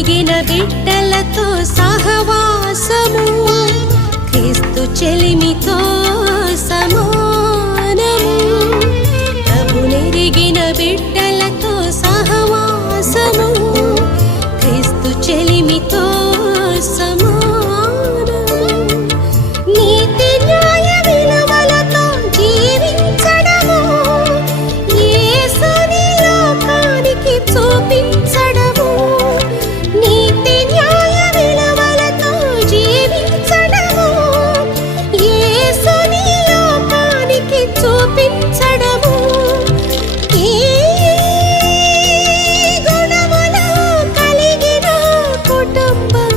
నెరిగిన బిడ్డలతో సహవాసము, క్రీస్తు చెలిమితో సమానము. ప్రభు నెరిగిన బిడ్డలతో సహవాసము, క్రీస్తు చెలిమితో సమానము. నీతి న్యాయ విలువలతో జీవించడము, యేసుని లోకానికి చూపించడము. నీతి న్యాయ విలువలతో జీవించడము, యేసుని లోకానికి చూపించడము. ఈ గుణములు కలిగిన కుటుంబం